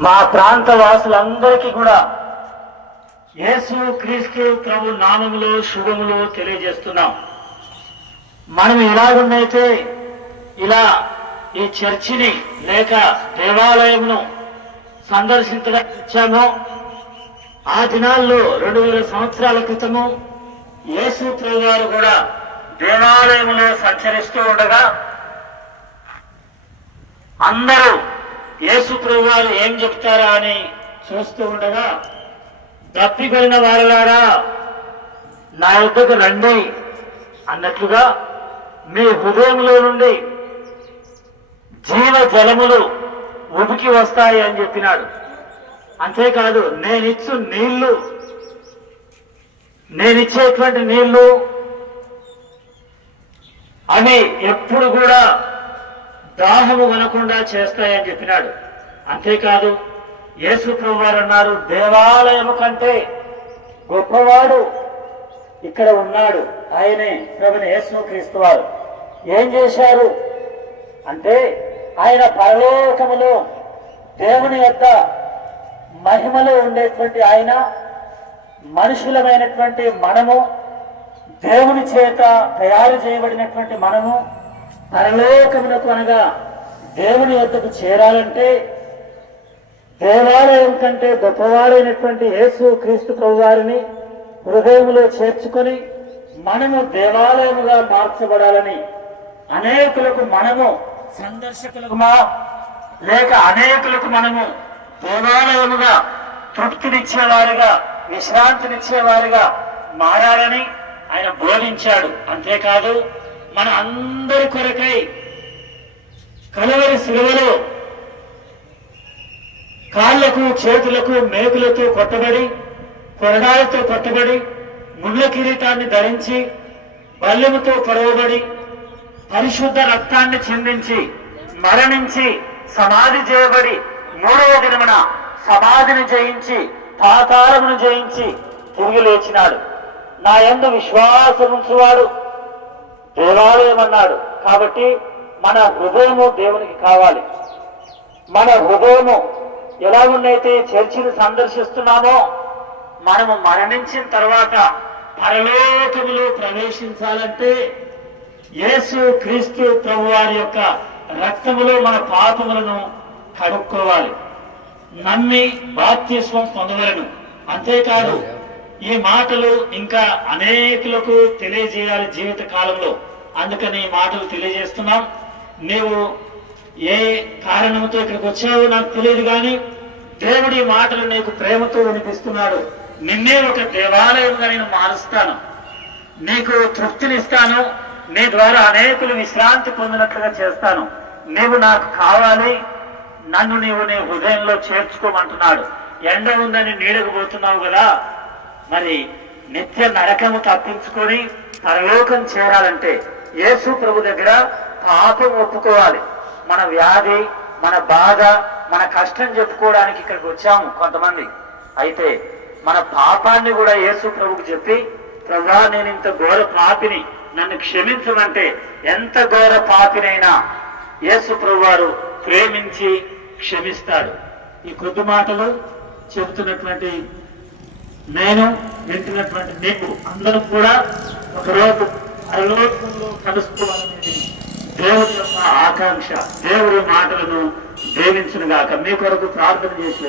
మా ప్రాంత వాసులందరికీ కూడా యేసు క్రీస్తు ప్రభు నామములో శుభములు తెలియజేస్తున్నాం. మనం ఎలాగున్నైతే ఇలా ఈ చర్చిని లేక దేవాలయమును సందర్శించడం వచ్చామో ఆ దినాల్లో రెండు వేల సంవత్సరాల క్రితము యేసు ప్రభు కూడా దేవాలయంలో సంచరిస్తూ ఉండగా అందరూ యేసు వారు ఏం చెప్తారా అని చూస్తూ ఉండగా తప్పిపోయిన వారులారా నా యొక్కకు రండి అన్నట్లుగా మీ హృదయంలో నుండి జీవ జలములు ఉబికి వస్తాయి అని చెప్పినాడు. అంతేకాదు నేనిచ్చు నీళ్ళు నేనిచ్చేటువంటి నీళ్ళు అవి ఎప్పుడు కూడా దాహము కొనకుండా చేస్తాయని చెప్పినాడు. అంతేకాదు యేసు వారు అన్నారు దేవాలయము కంటే గొప్పవాడు ఇక్కడ ఉన్నాడు. ఆయనే ప్రభుని యేసు క్రీస్తు వారు. ఏం చేశారు? అంటే ఆయన పరలోకములో దేవుని యొక్క మహిమలో ఉండేటువంటి ఆయన మనుషులమైనటువంటి మనము దేవుని చేత తయారు చేయబడినటువంటి మనము పరలోకమునకు అనగా దేవుని వద్దకు చేరాలంటే దేవాలయం కంటే గొప్పవాడైనటువంటి యేసు క్రీస్తు ప్రభు వారిని హృదయములో చేర్చుకొని మనము దేవాలయముగా మార్చబడాలని అనేకులకు మనము సందర్శకులకు మా లేక అనేకులకు మనము దేవాలయముగా తృప్తినిచ్చేవారిగా విశ్రాంతినిచ్చేవారిగా మారాలని ఆయన బోధించాడు. అంతేకాదు మన అందరి కొరకై కలవరి శిలువలో కాళ్ళకు చేతులకు మేకులతో కొట్టబడి కొరడాలతో కొట్టబడి ముళ్ళ కిరీటాన్ని ధరించి బల్లెముతో పొడవబడి పరిశుద్ధ రక్తాన్ని చెందించి మరణించి సమాధి చేయబడి మూడవ దినమున సమాధిని జయించి పాతాళమును జయించి తిరిగి లేచినాడు. నా యందు విశ్వాసముంచువాడు. దేవాలయం అన్నాడు కాబట్టి మన హృదయము దేవునికి కావాలి. మన హృదయము ఎలాగున్నైతే చర్చిని సందర్శిస్తున్నామో మనము మరణించిన తర్వాత పరలోకములో ప్రవేశించాలంటే యేసు క్రీస్తు ప్రభు వారి యొక్క రక్తములో మన పాపములను కడుక్కోవాలి. నమ్మి బాప్తిస్వం పొందవలను. అంతేకాదు ఈ మాటలు ఇంకా అనేకులకు తెలియజేయాలి జీవిత కాలంలో. అందుకని ఈ మాటలు తెలియజేస్తున్నాం. నీవు ఏ కారణంతో ఇక్కడికి వచ్చావో నాకు తెలియదు కానీ దేవుడి మాటలు నీకు ప్రేమతో వినిపిస్తున్నాడు. నిన్నే ఒక దేవాలయంగా నేను మారుస్తాను. నీకు తృప్తినిస్తాను. నీ ద్వారా అనేకులు విశ్రాంతి పొందినట్లుగా చేస్తాను. నీవు నాకు కావాలి. నన్ను నీవు నీ హృదయంలో చేర్చుకోమంటున్నాడు. ఎండ ఉందని నీడకు పోతున్నావు కదా. మరి నిత్య నరకము తప్పించుకొని పరలోకం చేరాలంటే యేసు ప్రభు దగ్గర పాపం ఒప్పుకోవాలి. మన వ్యాధి మన బాధ మన కష్టం చెప్పుకోవడానికి ఇక్కడికి వచ్చాము కొంతమంది. అయితే మన పాపాన్ని కూడా యేసు ప్రభుకు చెప్పి ప్రభా నేను ఇంత ఘోర పాపిని నన్ను క్షమించమంటే ఎంత ఘోర పాపినైనా యేసు ప్రభు వారు ప్రేమించి క్షమిస్తాడు. ఈ కొద్ది మాటలు చెబుతున్నటువంటి నేను వెళ్తున్నటువంటి మీకు అందరూ కూడా ఒకరోజు పరలోకంలో కలుసుకోవాలనేది దేవుడి యొక్క ఆకాంక్ష దేవుడి మాటలను దీవించును గాక మీ కొరకు ప్రార్థన చేసి